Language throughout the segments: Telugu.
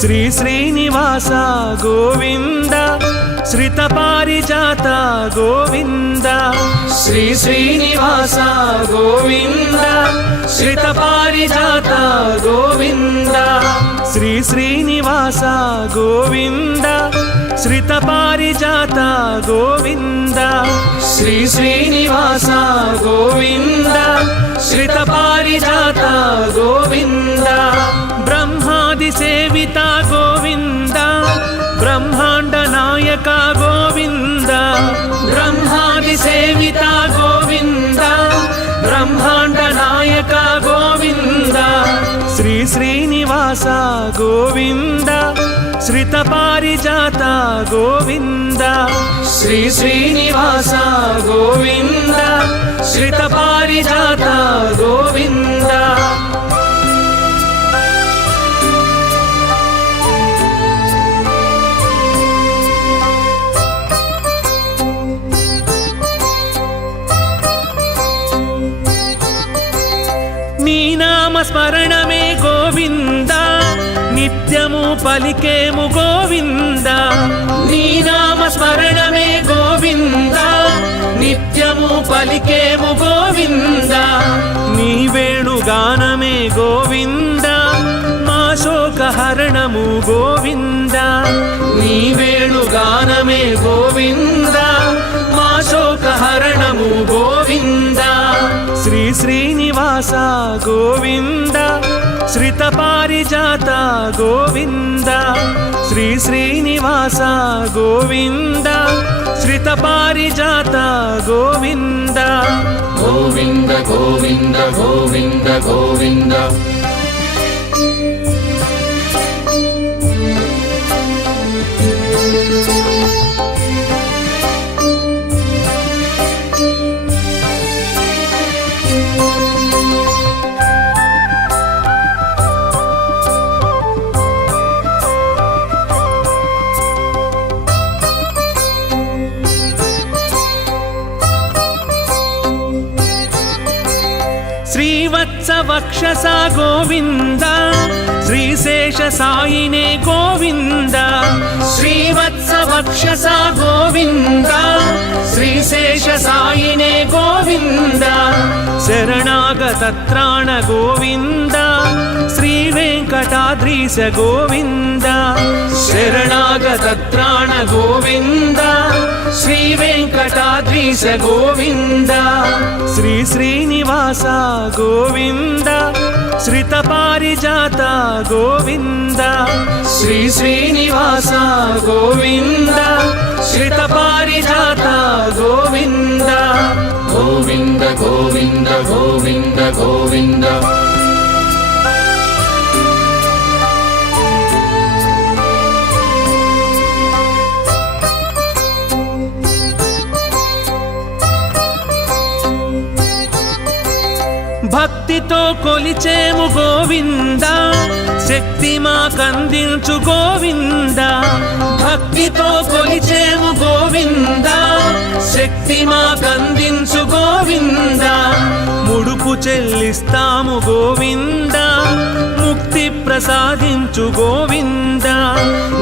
శ్రీ శ్రీనివాస గోవింద శ్రిత పారిజాత గోవింద శ్రీ శ్రీనివాస గోవింద శ్రిత పారిజాత గోవింద శ్రీ శ్రీనివాస గోవింద శ్రిత పారిజాత గోవింద శ్రీ శ్రీనివాస గోవింద శ్రిత పారిజాత గోవింద బ్రహ్మాది సేవిత గోవింద బ్రహ్మాండ నాయక గోవింద బ్రహ్మాది సేవిత గోవింద బ్రహ్మాండ నాయక గోవింద శ్రీ శ్రీనివాస గోవింద శ్రిత పారిజాత గోవింద శ్రీ శ్రీనివాస గోవింద శ్రిత పారిజాత గోవింద నీ నామ స్మరణమే గోవింద నిత్యము పలికేము గోవింద నీ నామ స్మరణమే గోవింద నిత్యము పలికేము గోవింద నీ వేణుగానమే గోవింద మా శోకహరణము గోవింద నీ వేణుగానమే గోవింద మా శోకహరణము గోవింద శ్రీ శ్రీనివాస గోవింద శ్రిత పారిజాత గోవింద శ్రీ శ్రీనివాస గోవింద శ్రిత పారిజాత గోవింద గోవింద గోవింద గోవింద గోవింద శ్రీవత్స వక్షస గోవింద శ్రీశేష సాయినే గోవింద శ్రీవత్స వక్షస గోవింద శ్రీశేష సాయినే గోవింద శరణాగత త్రాణ గోవింద శ్రీ వెంకటాద్రీశ గోవింద శరణాగత త్రాణ గోవింద శ్రీ వెంకటాద్రీశ గోవింద శ్రీ శ్రీనివాస గోవింద శ్రిత పారిజాత గోవింద శ్రీ శ్రీనివాస గోవింద శ్రిత పారిజాత గోవింద గోవింద గోవింద గోవింద గోవింద భక్తితో కొలిచేము గోవింద శక్తి మాకందించు గోవింద భక్తితో కొలిచేము గోవింద శక్తి మాకందించు గోవింద ముడుపు చెల్లిస్తాము గోవింద ముక్తి ప్రసాదించు గోవింద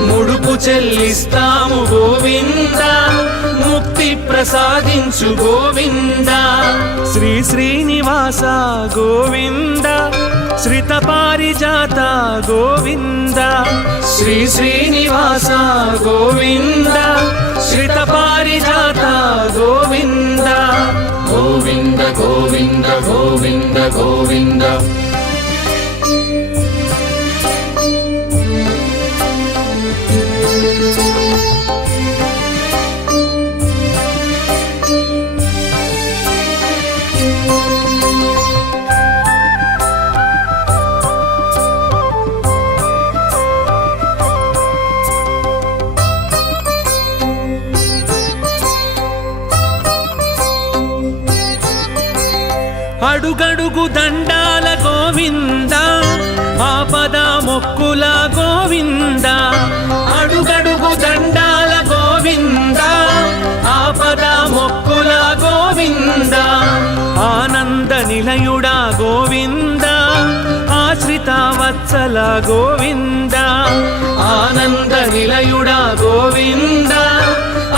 ముడుపు చెల్లిస్తాము గోవింద ముక్తి ప్రసాదించు గోవింద శ్రీ శ్రీనివాస గోవింద శ్రిత పారిజాత గోవింద శ్రీ శ్రీనివాస గోవింద శ్రిత పారిజాత గోవింద గోవింద గోవింద గోవింద గోవింద అడుగడుగు దండాల గోవింద ఆపద మొక్కుల గోవింద అడుగడుగు దండాల గోవింద ఆపద మొక్కుల ఆనంద నిలయుడా గోవింద ఆశ్రిత వత్సల గోవింద ఆనంద నిలయుడా గోవింద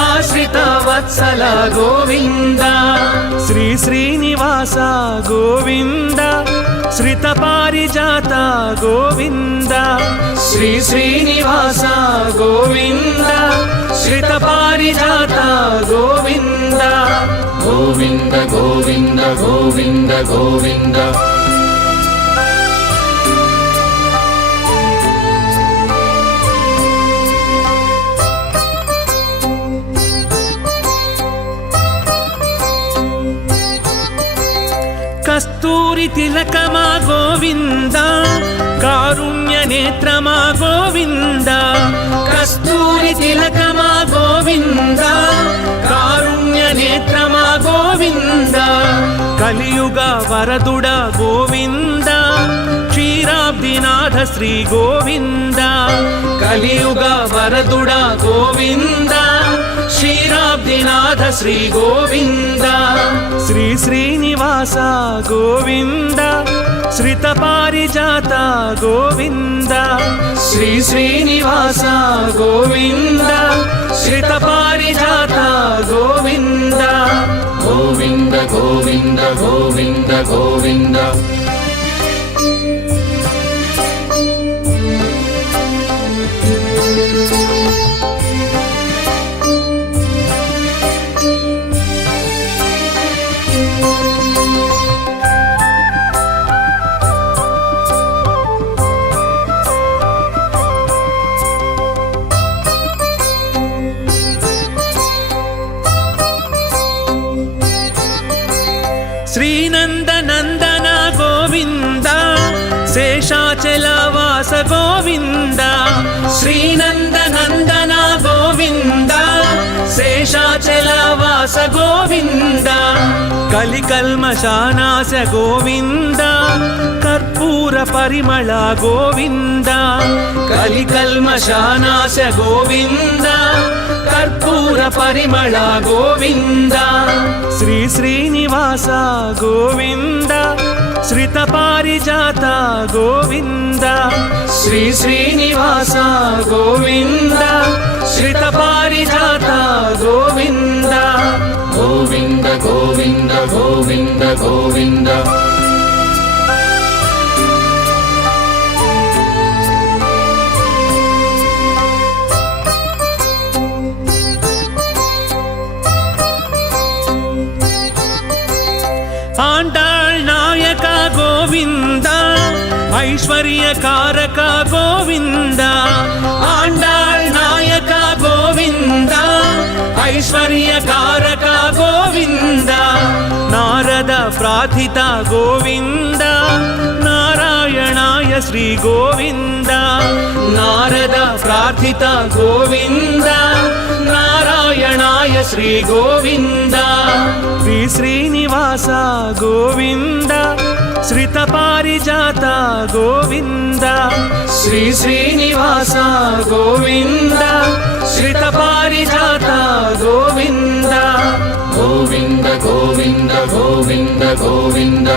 ఆశ్రిత వత్సల గోవింద శ్రీ శ్రీనివాస గోవింద శ్రిత పారిజాత గోవింద శ్రీ శ్రీనివాస గోవింద శ్రిత పారిజాత గోవింద గోవింద గోవింద గోవింద గోవింద కస్తూరి తిలకమా గోవింద కారుణ్య నేత్రమా గోవింద కస్తూరి తిలకమా గోవింద కారుణ్య నేత్రమా గోవింద కలియుగ వరదుడ గోవింద క్షీరాబ్దినాథ శ్రీ గోవింద కలియుగ వరదుడ గోవింద క్షీరాబ్దినాథ శ్రీ గోవింద శ్రీ శ్రీనివాస గోవింద శ్రిత పారిజాత గోవింద శ్రీ శ్రీనివాస గోవింద శ్రిత పారిజాత గోవింద గోవింద గోవింద గోవింద గోవింద శ్రీనందనందన గోవింద శేషాచలవాస గోవింద శ్రీనందనందన గోవింద శేషాచలవాస గోవింద కలికల్మషానాశ గోవింద కర్పూర పరిమళ గోవింద కలికల్మషానాశ గోవింద కర్పూర పరిమళ గోవింద శ్రీ శ్రీనివాస గోవింద శ్రిత పారిజాత గోవింద శ్రీ శ్రీనివాస గోవింద శ్రిత పారిజాత గోవింద గోవింద గోవింద గోవింద గోవింద ఆండాళ్ నాయక గోవింద ఐశ్వర్యకారక గోవింద ఆండాళ్ నాయక గోవింద ఐశ్వర్యకారక గోవింద నారద ప్రార్థిత గోవింద నారాయణాయ శ్రీ గోవింద నారద ప్రార్థిత గోవింద నారాయణాయ శ్రీ గోవింద శ్రీ శ్రీనివాస గోవింద శ్రిత పారిజాత గోవింద శ్రీ శ్రీనివాస గోవింద శ్రిత పారిజాత గోవింద గోవింద గోవింద గోవింద గోవింద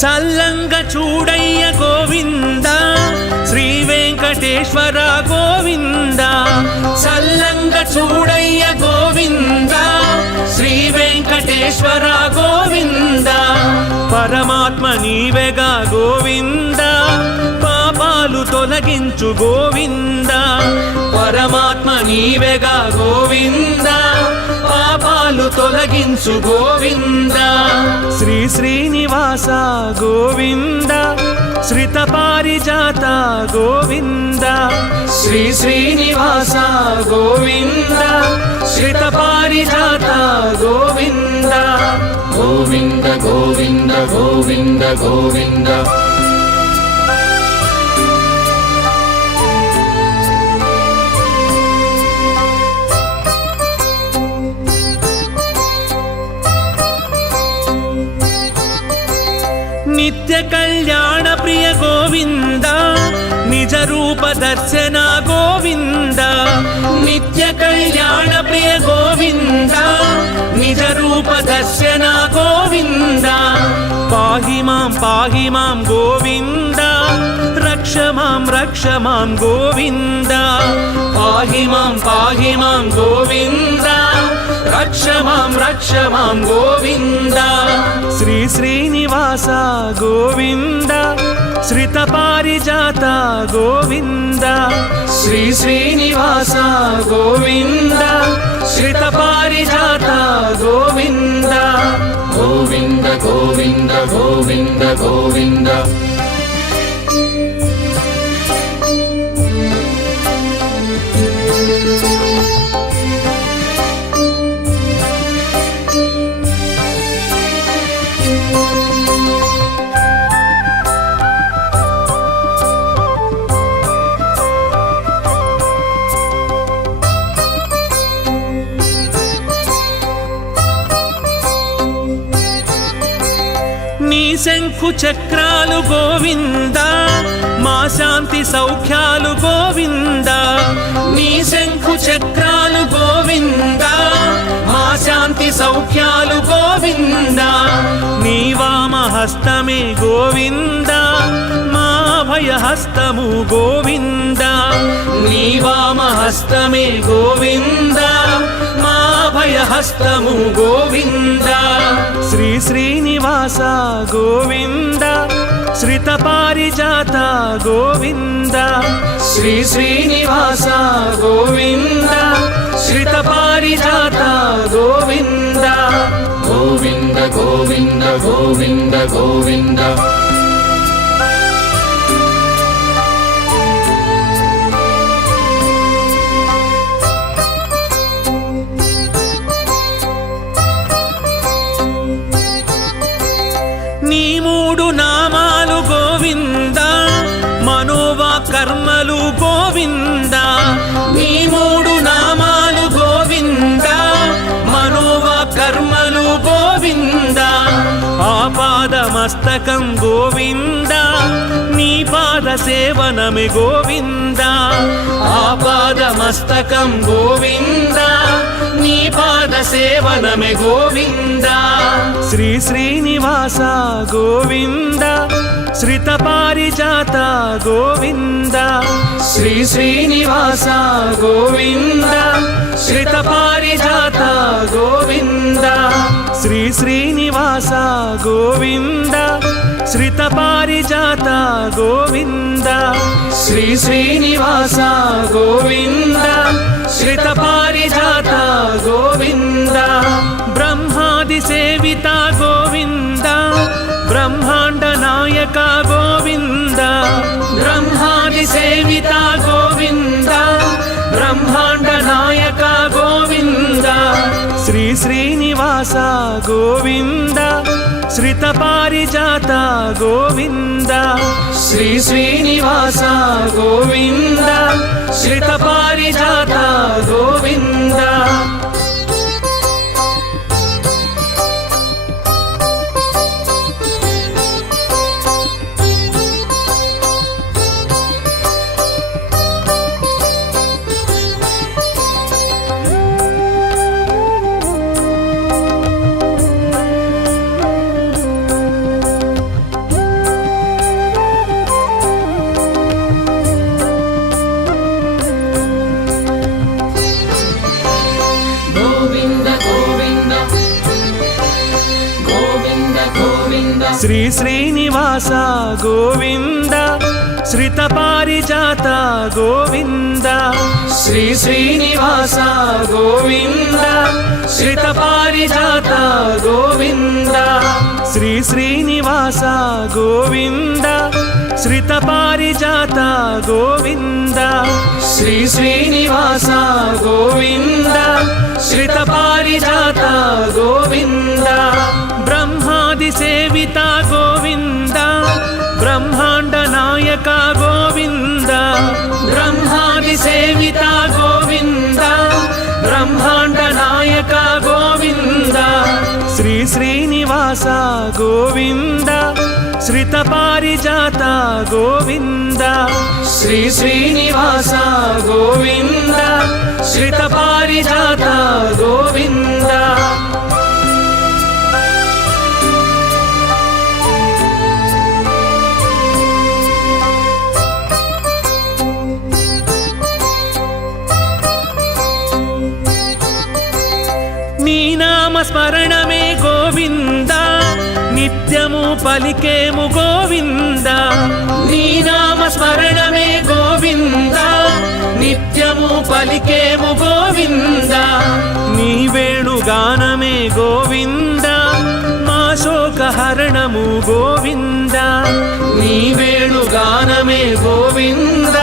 చల్లంగ చూడయ్య గోవింద శ్రీ వెంకటేశ్వర గోవింద చల్లంగ చూడయ్య గోవింద శ్రీ వెంకటేశ్వర గోవింద పరమాత్మ నీవెగా గోవింద పాపాలు తొలగించు గోవింద పరమాత్మ నీవెగా గోవింద పాపాలు తొలగించు గోవింద శ్రీ శ్రీనివాస గోవింద శ్రిత పారిజాత గోవింద శ్రీ శ్రీనివాస గోవింద శ్రిత పారిజాత గోవింద గోవింద గోవింద గోవింద గోవింద నిజ రూప దర్శన గోవింద నిత్య కళ్యాణ ప్రియ గోవింద నిజ రూప దర్శన గోవింద పాహి మాం గోవింద రక్ష మాం గోవింద పాహి మాం గోవింద రక్ష మాం గోవింద శ్రీ శ్రీనివాస గోవింద శ్రిత పారిజాత గోవింద శ్రీ శ్రీనివాస గోవింద శ్రిత పారిజాత గోవింద గోవింద గోవింద గోవింద గోవింద నీ శంఖు చక్రాలు గోవింద మా శాంతి సౌఖ్యాలు గోవింద నీ శంఖు చక్రాలు గోవింద మా శాంతి సౌఖ్యాలు గోవింద నీ వామ హస్తమే గోవింద మా భయ హస్తము గోవింద నీ వామ హస్తమే గోవింద మా భయ హస్తము గోవింద శ్రీ శ్రీనివాస గోవింద శ్రిత పారిజాత గోవింద శ్రీ శ్రీనివాస గోవింద శ్రిత పారిజాత గోవింద గోవింద గోవింద గోవింద గోవింద నీ మూడు నామాలు గోవింద మనోవా కర్మలు గోవింద నీ మూడు నామాలు గోవింద మనోవా కర్మలు గోవింద ఆపాద మస్తకం గోవింద నీ పాద సేవనమే గోవింద ఆపాద మస్తకం గోవింద నీ పాద సేవనమే గోవింద శ్రీ శ్రీనివాస గోవింద శ్రిత పారిజాత గోవింద శ్రీ శ్రీనివాస గోవింద శ్రిత పారిజాత గోవింద శ్రీ శ్రీనివాస గోవింద శ్రిత పారిజాత గోవింద శ్రీ శ్రీనివాస గోవింద శ్రిత పారిజాత గోవింద బ్రహ్మాది సేవిత గోవింద బ్రహ్మాండ నాయక గోవింద బ్రహ్మాది సేవిత గోవింద బ్రహ్మాండ నాయక గోవింద శ్రీ శ్రీనివాస గోవింద శ్రిత పారిజాత గోవింద శ్రీ శ్రీనివాస గోవింద శ్రిత పారిజాత గోవింద శ్రీ శ్రీనివాస గోవింద శ్రిత పారిజాత గోవింద శ్రీ శ్రీనివాస గోవింద శ్రిత పారిజాత గోవింద శ్రీ శ్రీనివాస గోవింద శ్రిత పారిజాత గోవింద శ్రీ శ్రీనివాస గోవింద శ్రిత పారిజాత గోవింద బ్రహ్మాది సేవిత గోవింద బ్రహ్మాండ నాయక గోవింద బ్రహ్మాది సేవిత గోవింద బ్రహ్మాండ నాయక గోవింద శ్రీ శ్రీనివాస గోవింద శ్రిత పారిజాత గోవింద శ్రీ శ్రీనివాస గోవింద శ్రిత పారిజాత గోవింద నీ నామ స్మరణమే గోవింద నిత్యము పలికేము గోవింద నీ నామ స్మరణమే గోవింద నిత్యము పలికేము గోవింద నీ వేణుగానమే గోవింద మా శోకహరణము గోవింద నీ వేణుగానమే గోవింద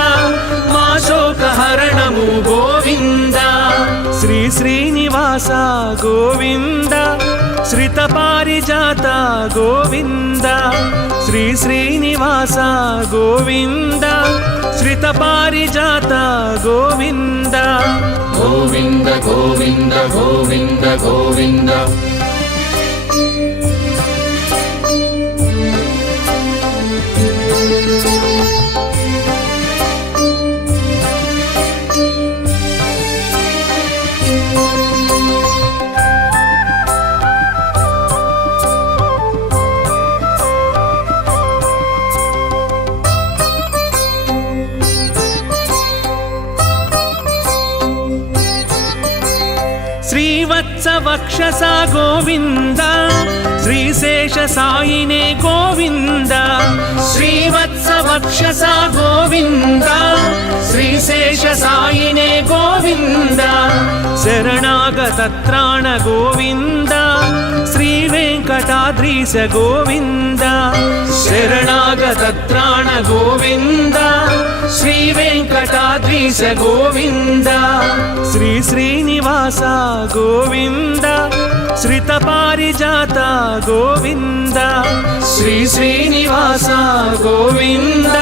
మా శోకహరణము గోవింద శ్రీ శ్రీనివాస గోవింద శ్రిత పారిజాత గోవింద శ్రీ శ్రీనివాస గోవింద శ్రిత పారిజాత గోవింద గోవింద గోవింద గోవింద గోవింద శ్రీవత్స వక్షస గోవింద శ్రీశేష సాయినే గోవింద శ్రీవత్స వక్షస గోవింద శ్రీశేష సాయినే గోవింద శరణాగత త్రాణ గోవింద శ్రీ వెంకటాద్రీశ గోవింద శరణాగత త్రాణ గోవింద శ్రీ వెంకటాద్రీశ గోవింద శ్రీ శ్రీనివాస గోవింద శ్రిత పారిజాత గోవింద శ్రీ శ్రీనివాస గోవింద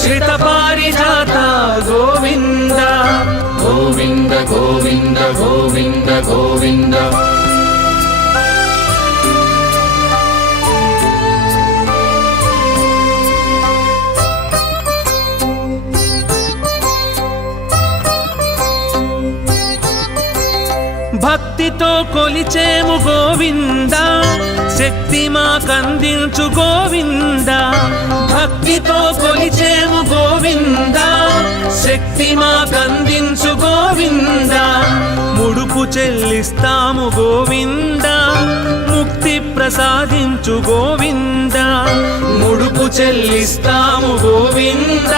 శ్రిత పారిజాత గోవింద గోవింద గోవింద గోవింద గోవింద భక్తితో కొలిచేము గోవింద శక్తి మాకందించు గోవింద భక్తితో కొలిచేము గోవింద శక్తి మాకందించు గోవింద ముడుపు చెల్లిస్తాము గోవింద ముక్తి ప్రసాదించు గోవింద ముడుపు చెల్లిస్తాము గోవింద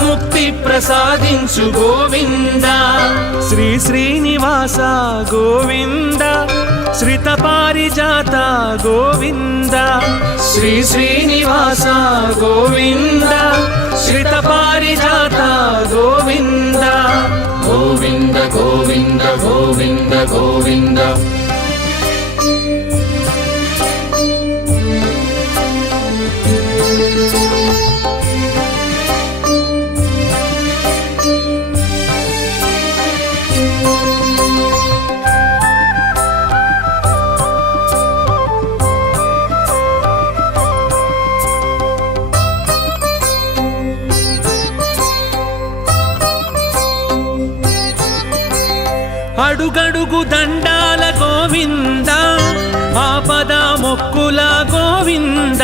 ముక్తి ప్రసాదించు గోవింద శ్రీ శ్రీనివాస గోవింద శ్రిత పారిజాత గోవింద శ్రీ శ్రీనివాస గోవింద శ్రిత పారిజాత గోవింద గోవింద గోవింద గోవింద గోవింద అడుగడుగు దండాల గోవింద ఆపద మొక్కుల గోవింద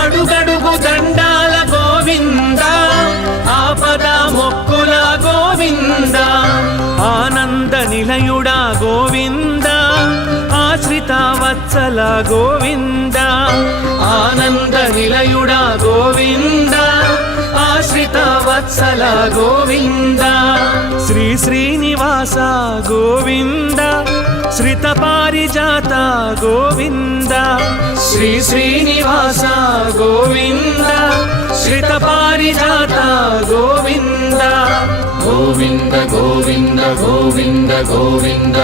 అడుగడుగు దండాల గోవింద ఆపద మొక్కుల గోవింద ఆనంద నిలయుడా గోవింద ఆశ్రిత వత్సల గోవింద ఆనంద నిలయుడా గోవింద ఆశ్రిత వత్సల గోవింద శ్రీ శ్రీనివాస గోవింద శ్రిత పారిజాత గోవింద శ్రీ శ్రీనివాస గోవింద శ్రిత పారిజాత గోవింద గోవింద గోవింద గోవింద గోవింద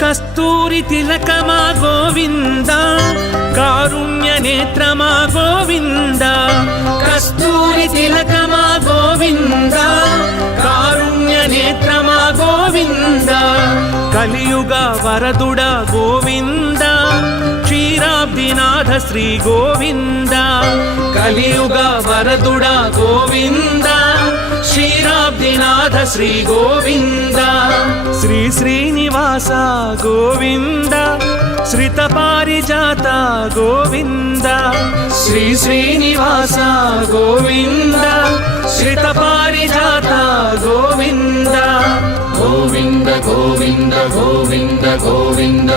కస్తూరి తిలకమా గోవింద కారుణ్య నేత్రమా గోవింద కస్తూరి తిలకమా గోవింద కలియుగ వరదుడ గోవింద క్షీరాబ్దినాథ శ్రీ గోవింద కలియుగ వరదుడ గోవింద క్షీరాబ్దినాథ శ్రీ గోవింద శ్రీ శ్రీనివాస గోవింద శ్రిత పారిజాత గోవింద శ్రీ శ్రీనివాస గోవింద శ్రిత పారిజాత గోవింద గోవింద గోవింద గోవింద గోవింద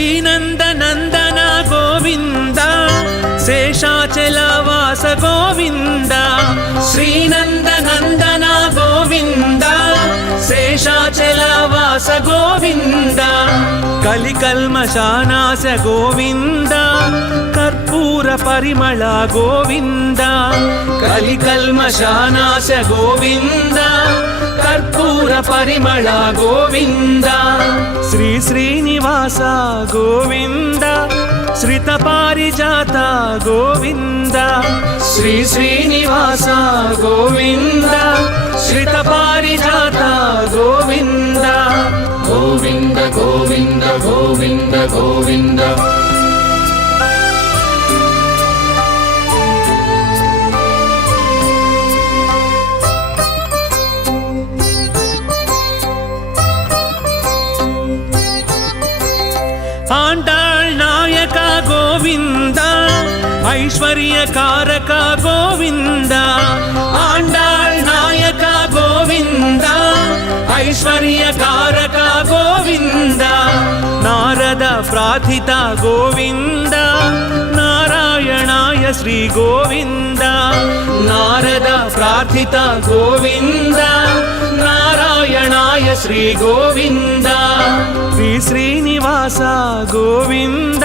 శ్రీనందనందన గోవింద శేషాచలవాస గోవింద శ్రీనందనందన గోవింద శేషాచలవాస గోవింద కలికల్మషానాశ గోవింద కర్పూర పరిమళ గోవింద కలికల్మషానాశ గోవింద కర్పూర పరిమళ గోవింద శ్రీ శ్రీనివాస గోవింద శ్రిత పారిజాత గోవింద శ్రీ శ్రీనివాస గోవింద శ్రిత పారిజాత గోవింద గోవింద గోవింద గోవింద గోవింద ఆండాళ్ నాయక గోవింద ఐశ్వర్యకారక గోవింద ఆండాళ్ నాయక గోవింద ఐశ్వర్యకారక గోవింద నారద ప్రార్థిత గోవింద నారాయణాయ శ్రీ గోవింద నారద ప్రార్థిత గోవింద నారాయణాయ శ్రీ గోవింద శ్రీ శ్రీనివాస గోవింద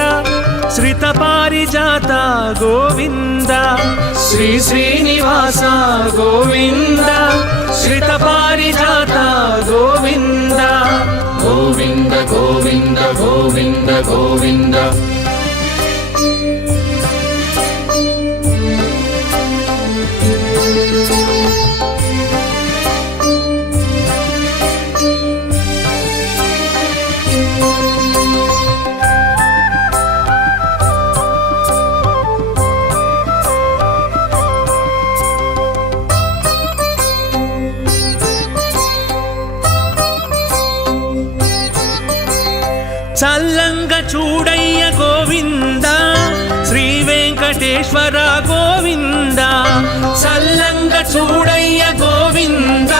శ్రిత పారిజాత గోవింద శ్రీ శ్రీనివాస గోవింద శ్రిత పారిజాత గోవింద గోవింద గోవింద గోవింద గోవింద చల్లంగా చూడయ్య గోవింద శ్రీ వెంకటేశ్వర గోవింద చల్లంగా చూడయ్య గోవింద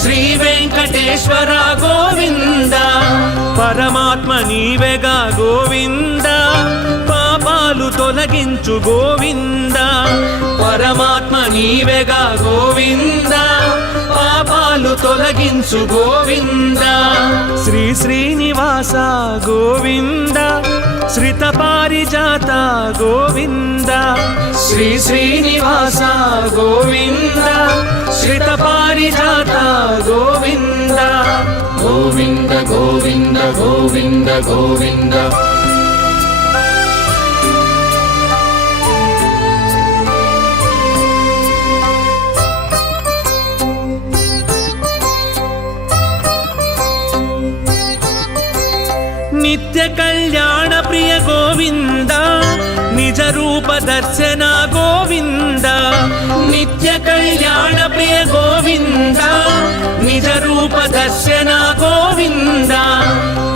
శ్రీ వెంకటేశ్వర గోవింద పరమాత్మ నీవెగా గోవింద పాపాలు తొలగించు గోవింద పరమాత్మ నీవెగా గోవింద పాపాలు తొలగించు గోవింద శ్రీ శ్రీనివాస గోవింద శ్రిత పారిజాత గోవింద శ్రీ శ్రీనివాస గోవింద శ్రిత పారిజాత గోవింద గోవింద గోవింద గోవింద గోవింద నిత్య కళ్యాణ ప్రియ గోవింద నిజ రూప దర్శన గోవింద నిత్య కళ్యాణ ప్రియ గోవింద నిజ రూప దర్శన గోవింద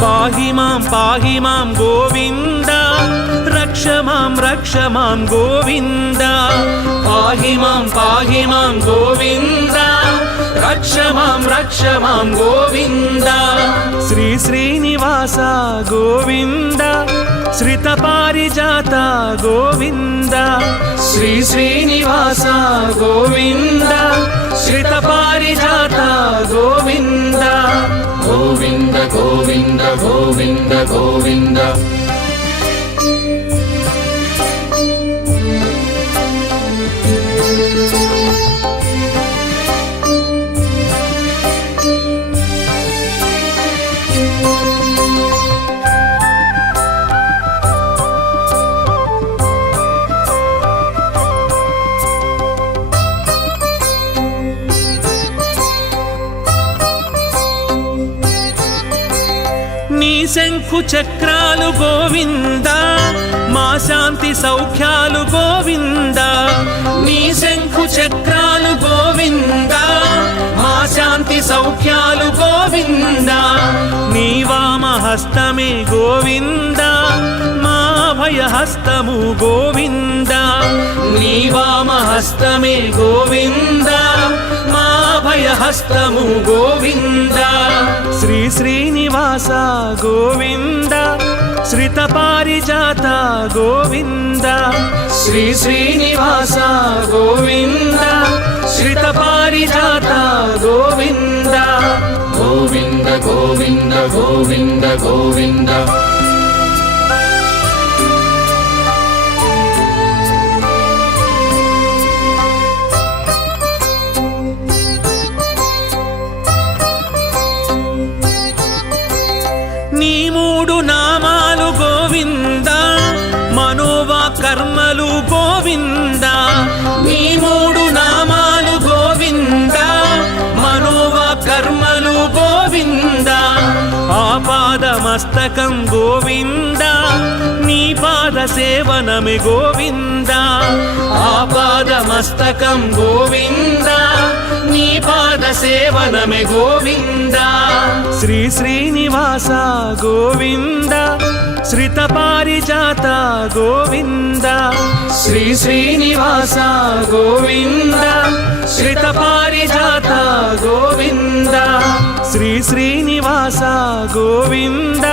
పాహి మాం గోవింద రక్ష మాం గోవింద పాహి మాం గోవింద రక్ష మాం గోవింద శ్రీ శ్రీనివాస గోవింద శ్రిత పారిజాత గోవింద శ్రీ శ్రీనివాస గోవింద శ్రిత పారిజాత గోవింద గోవింద గోవింద గోవింద గోవింద నీ శంఖు చక్రాలు గోవింద మా శాంతి సౌఖ్యాలు గోవింద నీ శంఖు చక్రాలు గోవింద మా శాంతి సౌఖ్యాలు గోవింద నీ వామహస్తమే గోవింద మా అభయహస్తము గోవింద నీ వామహస్తమే గోవింద మా అభయహస్తము గోవింద శ్రీ శ్రీనివాస గోవింద శ్రిత పారిజాత గోవింద శ్రీ శ్రీనివాస గోవింద శ్రిత పారిజాత గోవింద గోవింద గోవింద గోవింద గోవింద నీ మూడు నామాలు గోవింద మనోవా కర్మలు గోవింద నీ మూడు నామాలు గోవింద మనోవా కర్మలు గోవింద ఆపాదమస్తకం గోవింద నీ పాద సేవనమే గోవింద ఆపాదమస్తకం గోవింద నీ పాద సేవనమే గోవింద శ్రీ శ్రీనివాస గోవింద శ్రిత పారిజాత గోవింద శ్రీ శ్రీనివాస గోవింద శ్రిత పారిజాత గోవింద శ్రీ శ్రీనివాస గోవింద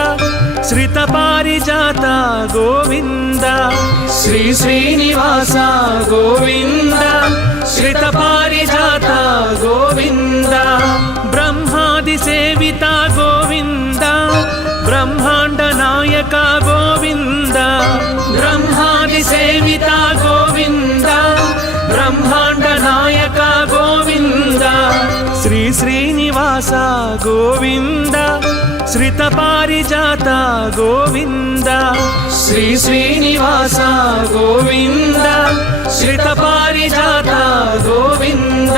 శ్రిత పారిజాత గోవింద శ్రీ శ్రీనివాస గోవింద శ్రిత పారిజాత గోవింద బ్రహ్మాది సేవిత గోవింద బ్రహ్మాండ నాయక గోవింద బ్రహ్మాది సేవిత గోవింద బ్రహ్మాండ నాయక గోవింద శ్రీ శ్రీనివాస గోవింద శ్రిత పారిజాత గోవింద శ్రీ శ్రీనివాస గోవింద శ్రిత పారిజాత గోవింద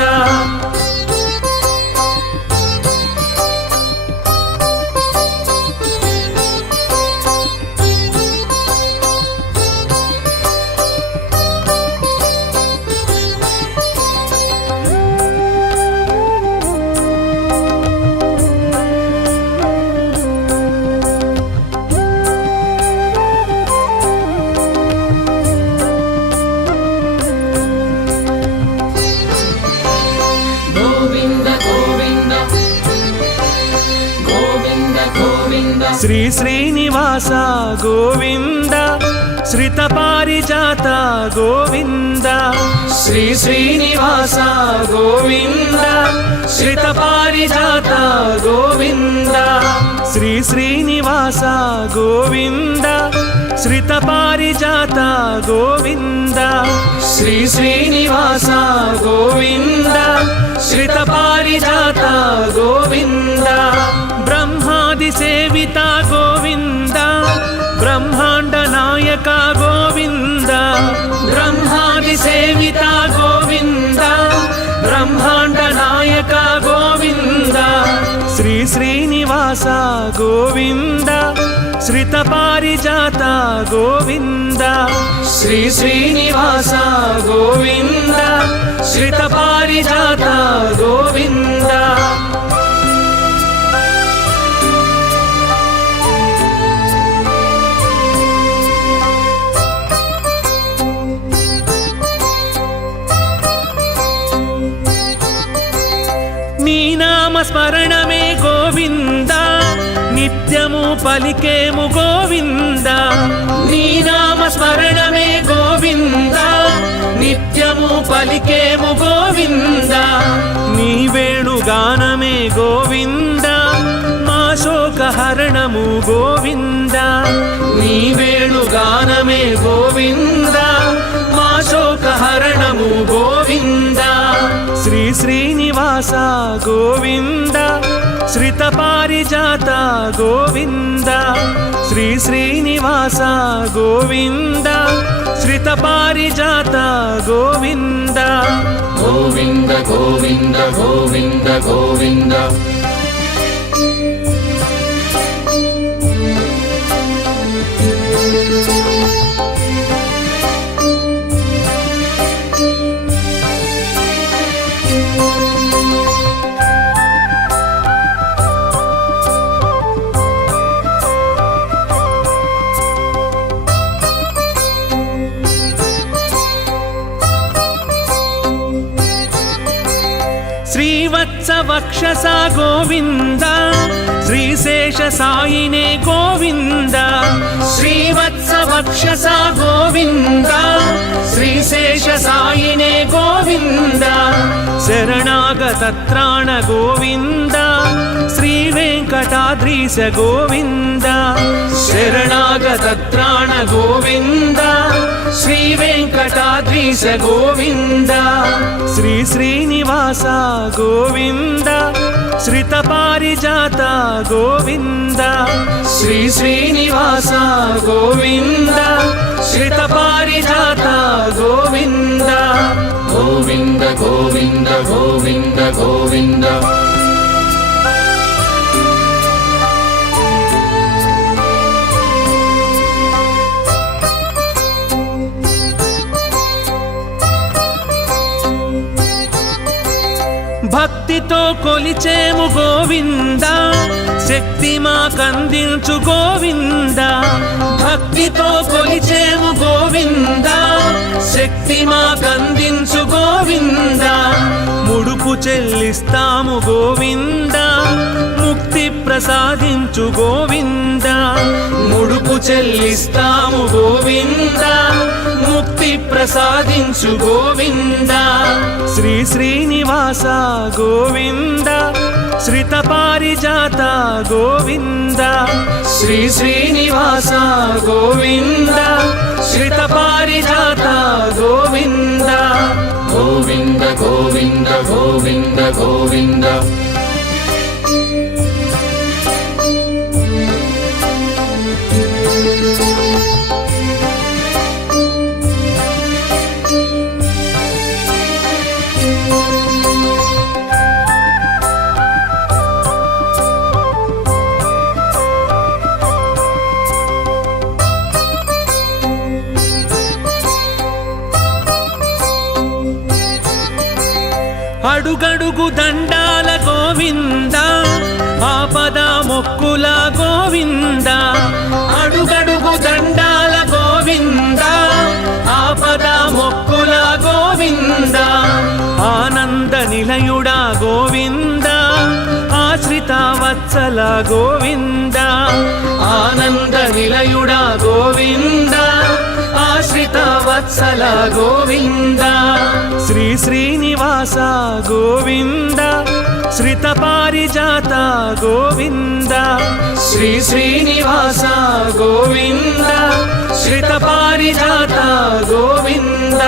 శ్రీ శ్రీనివాస గోవింద శ్రిత పారిజాత గోవింద శ్రీ శ్రీనివాస గోవింద శ్రిత పారిజాత గోవింద శ్రీ శ్రీనివాస గోవింద శ్రిత పారిజాత గోవింద శ్రీ శ్రీనివాస గోవింద శ్రిత పారిజాత గోవింద బ్రహ్మాది సేవిత గోవింద బ్రహ్మాండ నాయక గోవింద బ్రహ్మాది సేవిత గోవింద బ్రహ్మాండ నాయక గోవింద శ్రీ శ్రీనివాస గోవింద శ్రిత పారిజాత గోవింద శ్రీ శ్రీనివాస గోవింద శ్రిత పారిజాత గోవింద నీ నామ స్మరణమే గోవింద నిత్యము పలికేము గోవింద నీ నామ స్మరణమే గోవింద నిత్యము పలికేము గోవింద నీ వేణుగానమే గోవింద మా శోక శ్రీనివాస గోవింద శ్రిత పారిజాత గోవింద శ్రీ శ్రీనివాస గోవింద శ్రిత పారిజాత గోవింద గోవింద గోవింద గోవింద గోవింద శ్రీవత్స వక్షస గోవింద శ్రీశేష సాయినే గోవింద శ్రీవత్స వక్షస గోవింద శ్రీశేష సాయినే గోవింద శరణాగత త్రాణ గోవింద శ్రీ వెంకటాద్రీశ గోవింద శరణాగత త్రాణ గోవింద శ్రీ వెంకటాద్రీశ గోవింద శ్రీ శ్రీనివాస గోవింద శ్రిత పారిజాత గోవింద శ్రీ శ్రీనివాస గోవింద శ్రిత పారిజాత గోవింద గోవింద గోవింద గోవింద గోవింద భక్తితో కొలిచేము గోవింద శక్తి మాకందించు గోవింద భక్తితో కొలిచేము గోవింద శక్తి మాకందించు గోవింద ముడుపు చెల్లిస్తాము గోవింద ముక్తి ప్రసాదించు గోవింద ముడుపు చెల్లిస్తాము గోవింద ముక్తి ప్రసాదించు గోవింద శ్రీ శ్రీనివాస గోవింద శ్రిత పారిజాత గోవింద శ్రీ శ్రీనివాస గోవింద శ్రిత పారిజాత గోవింద గోవింద గోవింద గోవింద గోవింద అడుగడుగు దండాల గోవింద ఆపద మొక్కుల గోవింద అడుగడుగు దండాల గోవింద ఆపద మొక్కుల గోవింద ఆనంద నిలయుడా గోవింద ఆశ్రిత వత్సల గోవింద ఆనంద నిలయుడా గోవింద ఆశ్రిత వత్సల గోవింద శ్రీ శ్రీనివాస గోవింద శ్రిత పారిజాత గోవింద శ్రీ శ్రీనివాస గోవింద శ్రిత పారిజాత గోవింద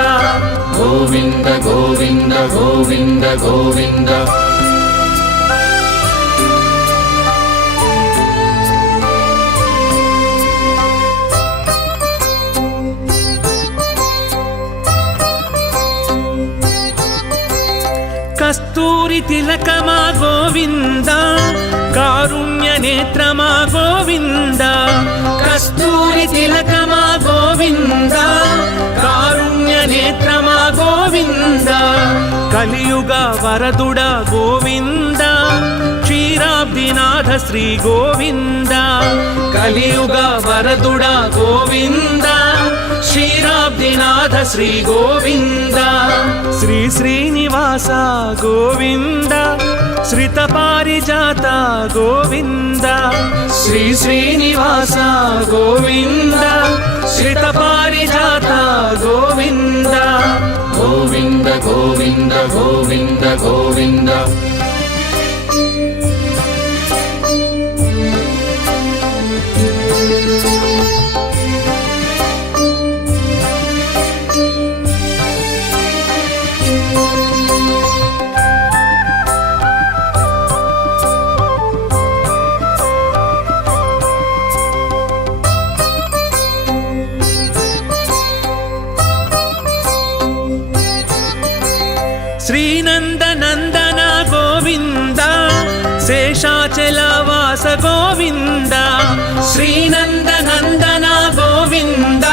గోవింద గోవింద గోవింద గోవింద కస్తూరి తిలకమా గోవింద కారుణ్య నేత్రమా గోవింద కస్తూరి తిలకమా గోవింద కారుణ్య నేత్రమా గోవింద కలియుగ వరదుడ గోవింద క్షీరాబ్దినాథ శ్రీ గోవింద కలియుగ వరదుడ గోవింద క్షీరాబ్దినాథ శ్రీ గోవింద శ్రీ శ్రీనివాస గోవింద శ్రిత పారిజాత గోవింద శ్రీ శ్రీనివాస గోవింద శ్రిత పారిజాత గోవింద గోవింద గోవింద గోవింద గోవింద శేషాచలవాస గోవింద శ్రీనందనందన గోవింద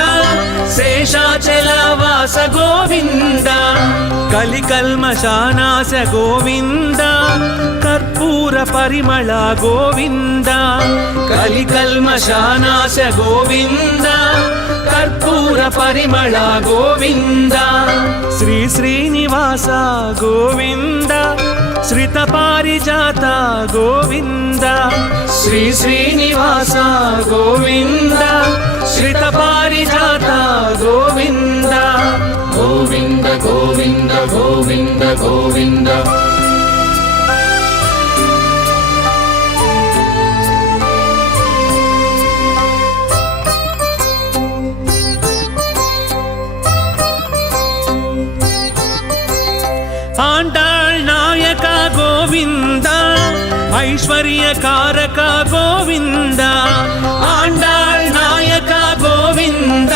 శేషాచలవాస గోవింద కలికల్మషానాశ గోవింద కర్పూర పరిమళ గోవింద కలికల్మషానాశ గోవింద కర్పూర పరిమళ గోవింద శ్రీ శ్రీనివాస గోవింద శ్రిత పారిజాత గోవింద శ్రీ శ్రీనివాస గోవింద శ్రిత పారిజాత గోవింద గోవింద గోవింద గోవింద గోవింద ఆండాళ్ నాయక గోవింద ఐశ్వర్యకారక గోవింద ఆండాళ్ నాయక గోవింద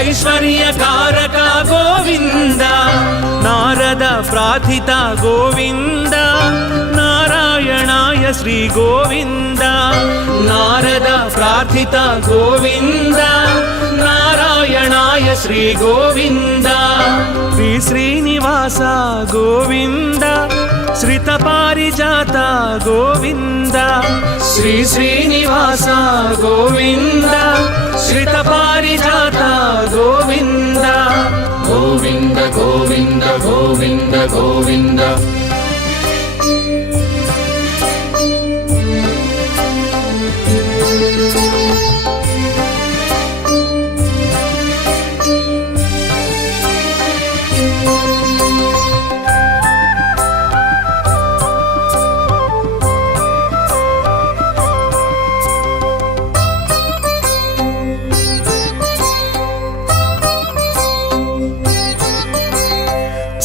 ఐశ్వర్యకారక గోవింద నారద ప్రార్థిత గోవింద నారాయణాయ శ్రీ గోవింద నారద ప్రార్థిత గోవింద నారాయణాయ శ్రీ గోవింద శ్రీ శ్రీనివాస గోవింద శ్రిత పారిజాత గోవింద శ్రీ శ్రీనివాస గోవింద శ్రిత పారిజాత గోవింద గోవింద గోవింద గోవింద గోవింద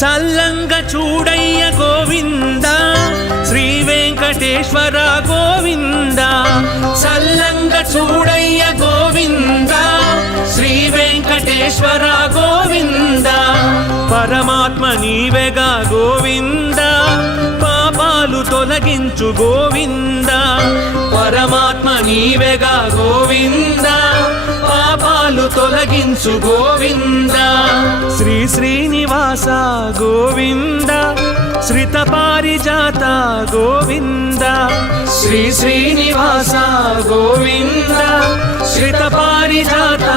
చల్లంగ చూడయ్య గోవింద శ్రీ వెంకటేశ్వర గోవింద చల్లంగ చూడయ్య గోవింద శ్రీ వెంకటేశ్వర గోవింద పరమాత్మ నీవెగా గోవింద పాపాలు తొలగించు గోవింద పరమాత్మ నీవెగా గోవింద పాపాలు తొలగించు గోవింద శ్రీ శ్రీనివాస గోవింద శ్రిత పారిజాత గోవింద శ్రీ శ్రీనివాస గోవింద శ్రిత పారిజాత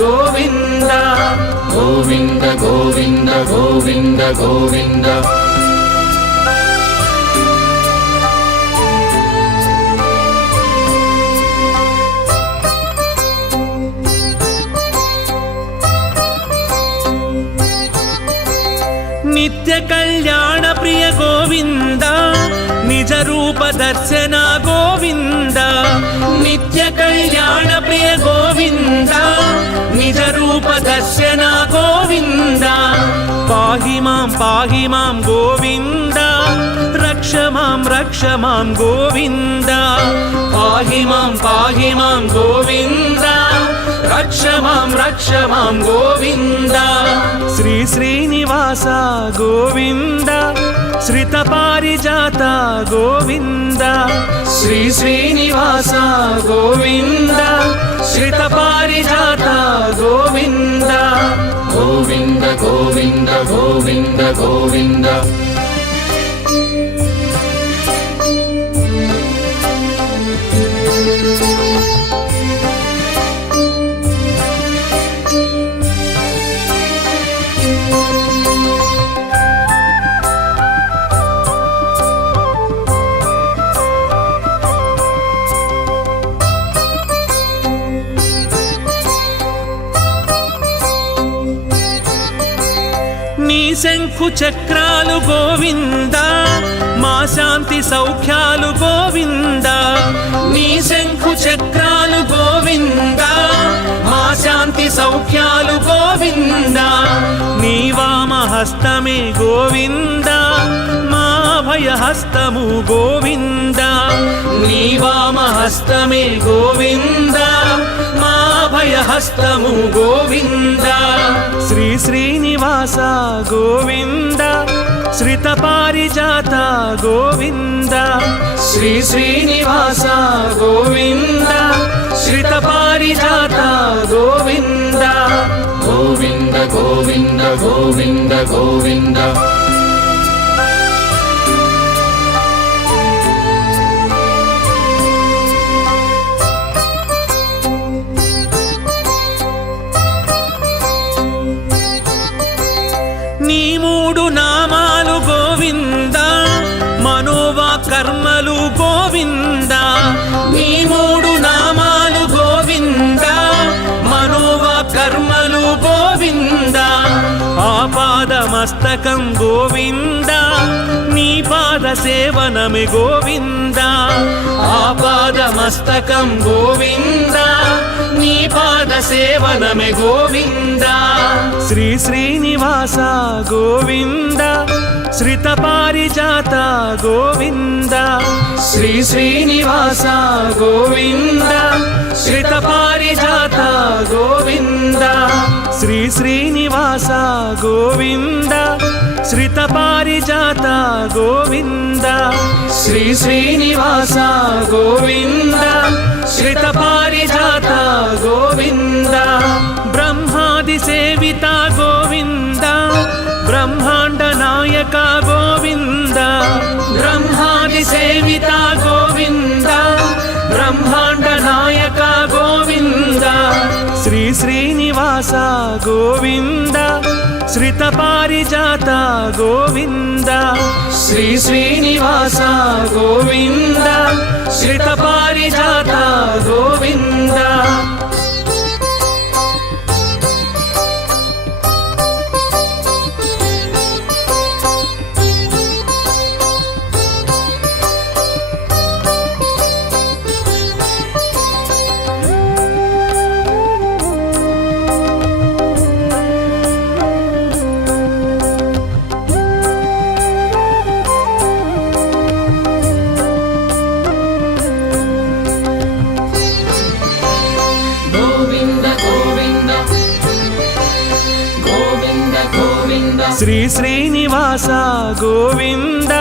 గోవింద గోవింద గోవింద గోవింద గోవింద నిత్య కళ్యాణ ప్రియ గోవింద నిజ రూప దర్శన గోవింద నిత్య కళ్యాణ ప్రియ గోవింద నిజ రూప దర్శన గోవింద పాహి మాం గోవింద రక్ష మాం గోవింద పాహి మాం గోవింద రక్ష మాం గోవింద శ్రీ శ్రీనివాస గోవింద శ్రిత పారిజాత గోవింద శ్రీ శ్రీనివాస గోవింద శ్రిత పారిజాత గోవింద గోవింద గోవింద గోవింద గోవింద నీ శంఖు చక్రాలు గోవింద మా శాంతి సౌఖ్యాలు గోవింద నీ శంఖు చక్రాలు గోవింద మా శాంతి సౌఖ్యాలు గోవింద నీ వామ హస్తమే గోవింద మా అభయ హస్తము గోవింద నీ వామ హస్తమే గోవింద మా అభయహస్తము గోవింద శ్రీ శ్రీనివాస గోవింద శ్రిత పారిజాత గోవింద శ్రీ శ్రీనివాస గోవింద శ్రిత పారిజాత గోవింద గోవింద గోవింద గోవింద గోవింద నీ మూడు నామాలు గోవింద మనోవా కర్మలు గోవింద నీ మూడు నామాలు గోవింద మనోవా కర్మలు గోవింద ఆపాదమస్తకం గోవింద నీ పాద సేవనమే గోవింద ఆపాదమస్తకం గోవింద నీ పాద సేవనమే గోవింద శ్రీ శ్రీనివాస గోవింద శ్రిత పారిజాత గోవింద శ్రీ శ్రీనివాస గోవింద శ్రిత పారిజాత గోవింద శ్రీ శ్రీనివాస గోవింద శ్రిత పారిజాత గోవింద శ్రీ శ్రీనివాస గోవింద శ్రిత పారిజాత గోవింద బ్రహ్మాది సేవిత గోవింద బ్రహ్మాండ నాయక గోవింద బ్రహ్మాది సేవిత గోవింద బ్రహ్మాండ నాయక గోవింద శ్రీ శ్రీనివాస గోవింద శ్రిత పారిజాత గోవింద శ్రీ శ్రీనివాస గోవింద శ్రిత పారిజాత గోవింద శ్రీ శ్రీనివాస గోవింద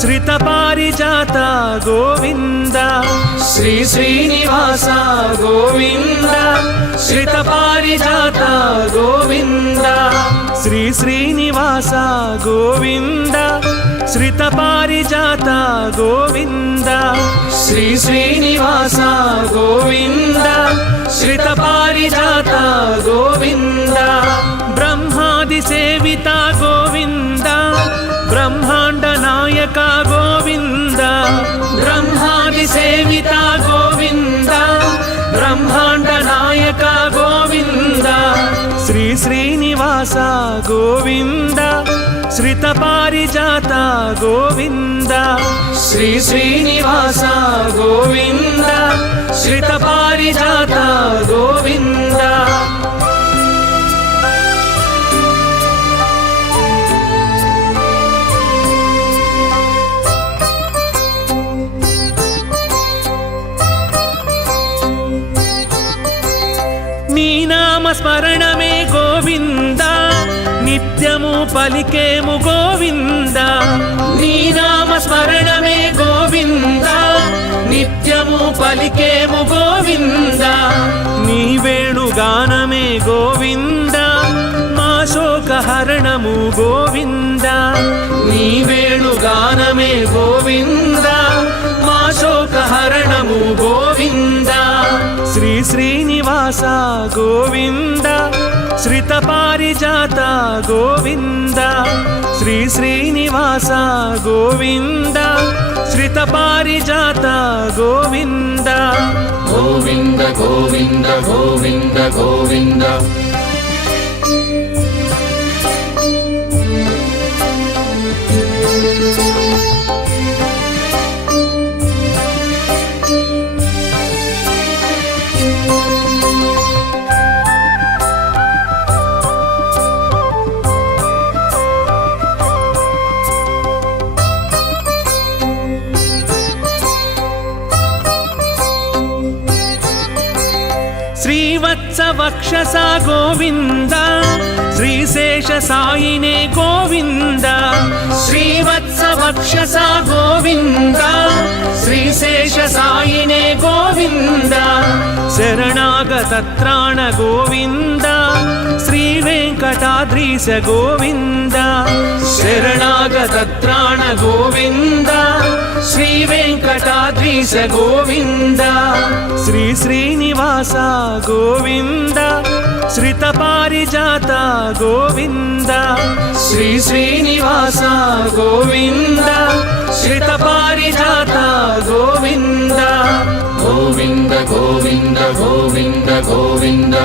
శ్రిత పారిజాత గోవింద శ్రీ శ్రీనివాస గోవింద శ్రిత పారిజాత గోవింద శ్రీ శ్రీనివాస గోవింద శ్రిత పారిజాత గోవింద శ్రీ శ్రీనివాస గోవింద శ్రిత పారిజాత గోవింద బ్రహ్మాది సేవిత గోవింద బ్రహ్మాండ నాయక గోవింద బ్రహ్మాది సేవిత గోవింద బ్రహ్మాండ నాయక గోవింద శ్రీ శ్రీనివాస గోవింద శ్రిత పారిజాత గోవింద శ్రీ శ్రీనివాస గోవింద శ్రిత పారిజాత గోవింద నీ నామ స్మరణమే గోవింద నిత్యము పలికేము గోవింద నీ నామ స్మరణమే గోవింద నిత్యము పలికేము గోవింద నీ వేణుగానమే గోవింద మా శోకహరణము గోవింద నీ వేణుగానమే గోవింద మా శోకహరణము గోవింద శ్రీ శ్రీనివాస గోవింద శ్రిత పారిజాత గోవింద శ్రీ శ్రీనివాస గోవింద శ్రిత పారిజాత గోవింద గోవింద గోవింద గోవింద గోవింద శ్రీవత్స వక్షస గోవింద శ్రీశేష సాయినే గోవింద శ్రీవత్స వక్షస గోవింద శ్రీశేష సాయినే గోవింద శరణాగత త్రాణ గోవింద శ్రీ వెంకటాద్రీశ గోవింద శరణాగత త్రాణ గోవింద శ్రీ వెంకటాద్రీశ గోవింద శ్రీ శ్రీనివాస గోవింద శ్రిత పారిజాత గోవింద శ్రీ శ్రీనివాస గోవింద శ్రిత పారిజాత గోవింద గోవింద గోవింద గోవింద గోవింద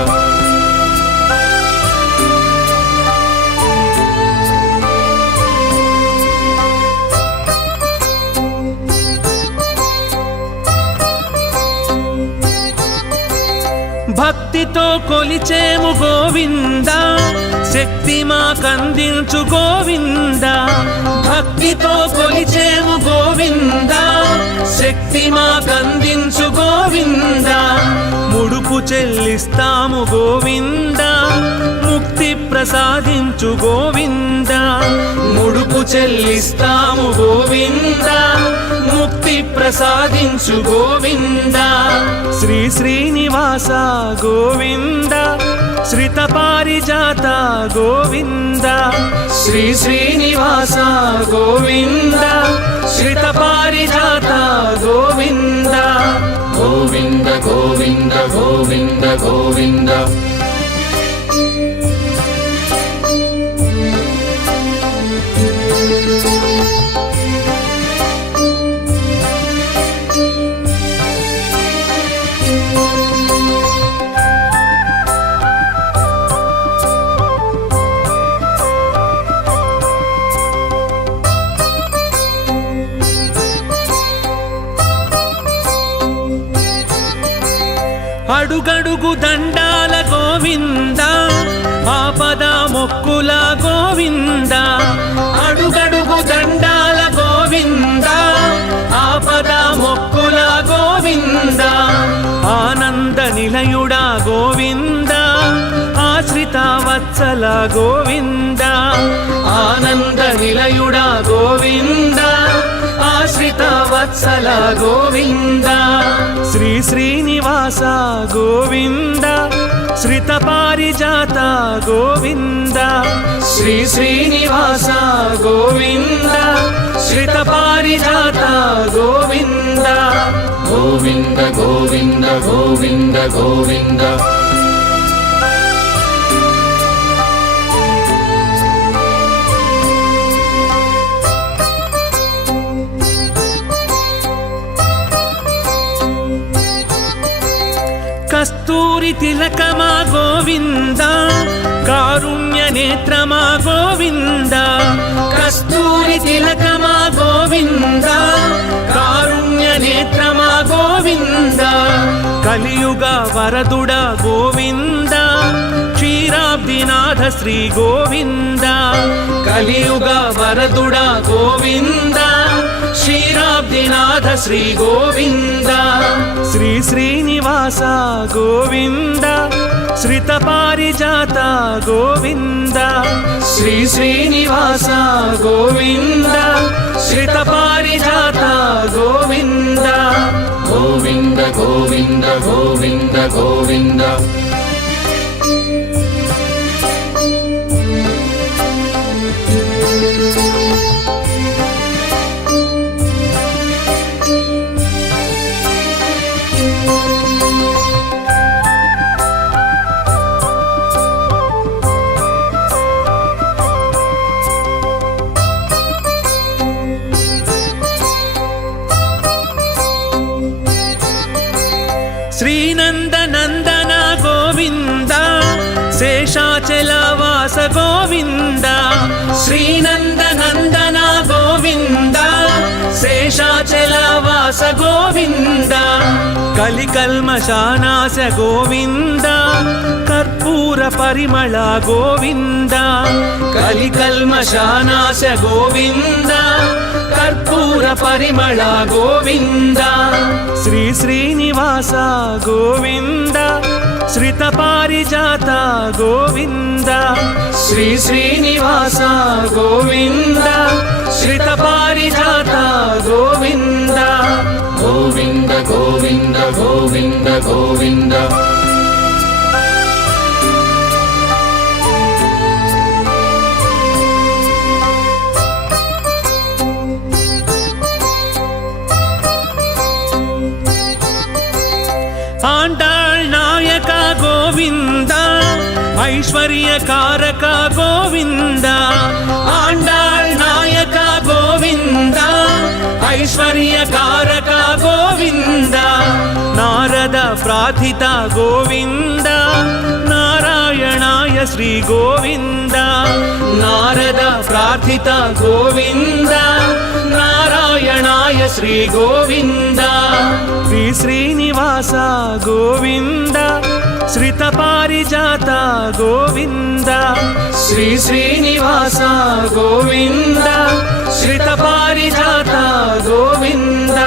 భక్తితో కొలిచేము గోవింద శక్తి మాకందించు గోవింద భక్తితో కొలిచేము గోవింద శక్తి మాకందించు గోవింద ముడుపు చెల్లిస్తాము గోవింద ముక్తి ప్రసాదించు గోవింద ముడుపు చెల్లిస్తాము గోవింద ముక్తి ప్రసాదించు గోవింద శ్రీ శ్రీనివాస గోవింద శ్రిత పారిజాత గోవింద శ్రీ శ్రీనివాస గోవింద శ్రిత పారిజాత గోవింద గోవింద గోవింద గోవింద గోవింద అడుగడుగు దండాల గోవింద ఆపద మొక్కుల గోవింద అడుగడుగు దండాల గోవింద ఆపద మొక్కుల గోవింద ఆనంద నిలయుడా గోవింద ఆశ్రిత వత్సల గోవింద ఆనంద నిలయుడా గోవింద ఆశ్రిత వత్సల గోవింద శ్రీ శ్రీనివాస గోవింద శ్రిత పారిజాత గోవింద శ్రీ శ్రీనివాస గోవింద శ్రిత పారిజాత గోవింద గోవింద గోవింద గోవింద గోవింద కస్తూరి తిలకమా గోవింద కారుణ్య నేత్రమా గోవింద కస్తూరి తిలకమా గోవింద కారుణ్య నేత్రమా గోవింద కలియుగ వరదుడ గోవింద క్షీరాబ్దినాథ శ్రీ గోవింద కలియుగ వరదుడ గోవింద క్షీరాబ్దినాథ శ్రీ గోవింద శ్రీ శ్రీనివాస గోవింద శ్రిత పారిజాత గోవింద శ్రీ శ్రీనివాస గోవింద శ్రిత పారిజాత గోవింద గోవింద గోవింద గోవింద గోవింద శ్రీనందనందన గోవింద శేషాచలవాస గోవింద శ్రీనందనందన గోవింద శేషాచలవాస గోవింద కలికల్మషానాశ గోవింద కర్పూర పరిమళ గోవింద కలికల్మషానాశ గోవింద కర్పూర పరిమళ గోవింద శ్రీ శ్రీనివాస గోవింద శ్రిత పారిజాత గోవింద శ్రీ శ్రీనివాస గోవింద శ్రిత పారిజాత గోవింద గోవింద గోవింద గోవింద గోవింద ఆండాళ్ నాయక గోవింద ఐశ్వర్యకారక గోవింద ఆండాళ్ నాయక గోవింద ఐశ్వర్యకారక గోవింద నారద ప్రార్థిత గోవింద నారాయణాయ శ్రీ గోవింద నారద ప్రార్థిత గోవింద నారాయణాయ శ్రీ గోవింద శ్రీ శ్రీనివాస గోవింద శ్రిత పారిజాత గోవింద శ్రీ శ్రీనివాస గోవింద శ్రిత పారిజాత గోవింద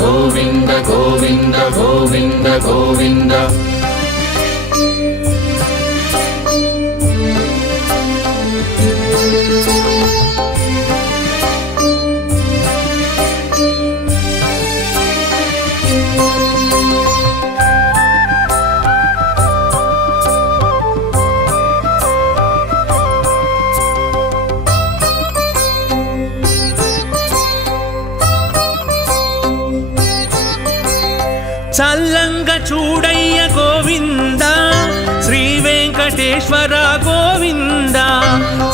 గోవింద గోవింద గోవింద గోవింద చల్లంగ చూడయ్య గోవింద శ్రీ వెంకటేశ్వర గోవింద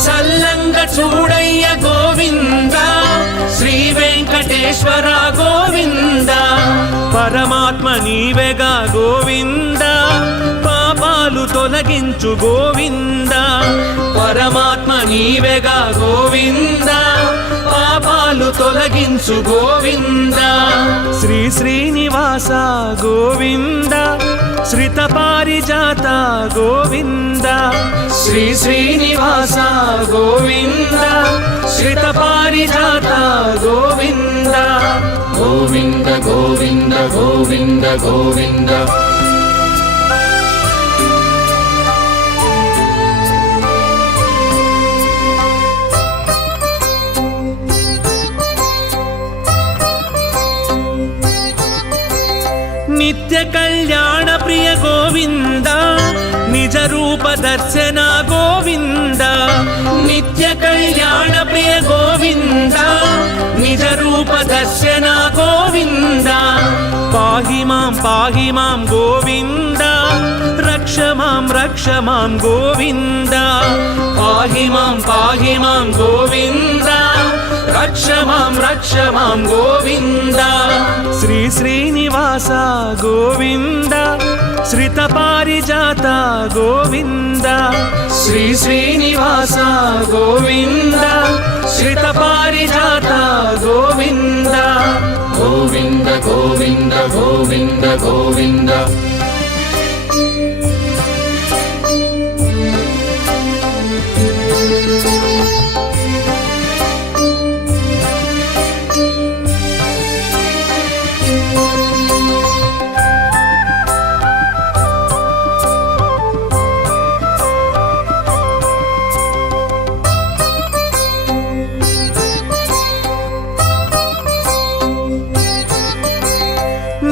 చల్లంగ చూడయ్య గోవింద శ్రీ వెంకటేశ్వర గోవింద పరమాత్మ నీవెగా గోవింద పాపాలు తొలగించు గోవింద పరమాత్మ నీవెగా గోవింద పాపాలు తొలగించు గోవింద శ్రీ శ్రీనివాస గోవింద శ్రిత పారిజాత గోవింద శ్రీ శ్రీనివాస గోవింద శ్రిత పారిజాత గోవింద గోవింద గోవింద గోవింద గోవింద నిత్య కళ్యాణ ప్రియ గోవింద నిజ రూప దర్శన గోవింద నిత్య కళ్యాణ ప్రియ గోవింద నిజ రూప దర్శన గోవింద పాహి మాం గోవింద రక్ష మాం గోవింద పాహి మాం గోవింద రక్ష మాం గోవింద శ్రీ శ్రీనివాస గోవింద శ్రిత పారిజాత గోవింద శ్రీ శ్రీనివాస గోవింద శ్రిత పారిజాత గోవింద గోవింద గోవింద గోవింద గోవింద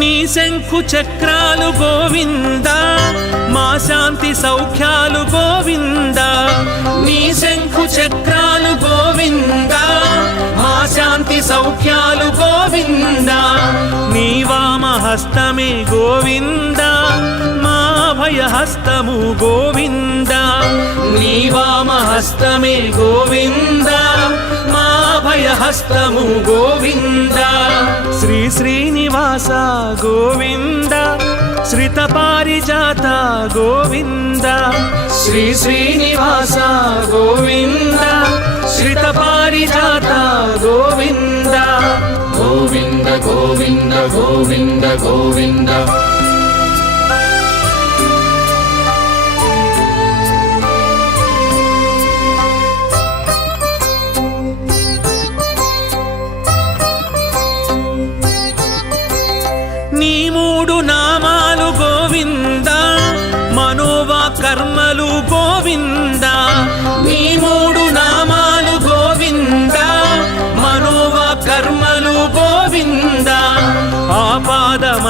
నీ శంఖు చక్రాలు గోవింద మా శాంతి సౌఖ్యాలు గోవింద నీ శంఖు చక్రాలు గోవింద మా శాంతి సౌఖ్యాలు గోవింద నీ వామ హస్తమే గోవింద మా అభయ హస్తము గోవింద నీ వామ హస్తమే గోవింద మా అభయ హస్తము గోవింద శ్రీ శ్రీనివాస గోవింద శ్రిత పారిజాత గోవింద శ్రీ శ్రీనివాస గోవింద శ్రిత పారిజాత గోవింద గోవింద గోవింద గోవింద గోవింద నీ మూడు నామాలు గోవింద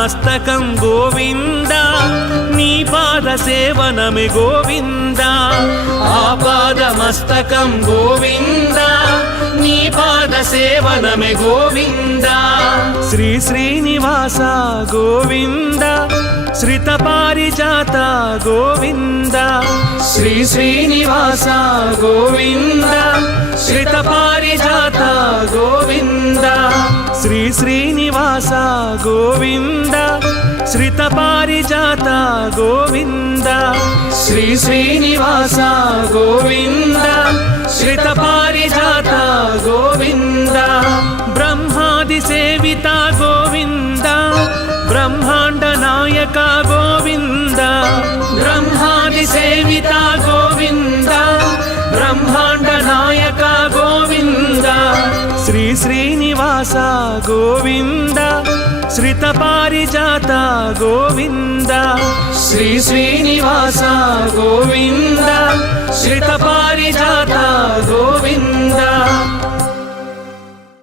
మస్తకం గోవింద నీ పాద సేవనమే గోవింద ఆపాద మస్తకం గోవింద నీ పాద సేవనమే గోవింద శ్రీ శ్రీనివాస గోవింద శ్రిత పారిజాత గోవింద శ్రీ శ్రీనివాస గోవింద శ్రిత పారిజాత గోవింద శ్రీ శ్రీనివాస గోవింద శ్రిత పారిజాత గోవింద శ్రీ శ్రీనివాస గోవింద శ్రిత పారిజాత గోవింద బ్రహ్మాది సేవిత గోవింద బ్రహ్మాండ నాయక గోవింద బ్రహ్మాది సేవిత గోవింద బ్రహ్మాండ నాయక గోవింద శ్రీ శ్రీనివాస గోవింద శ్రిత పారిజాత గోవింద శ్రీ శ్రీనివాస గోవింద శ్రిత పారిజాత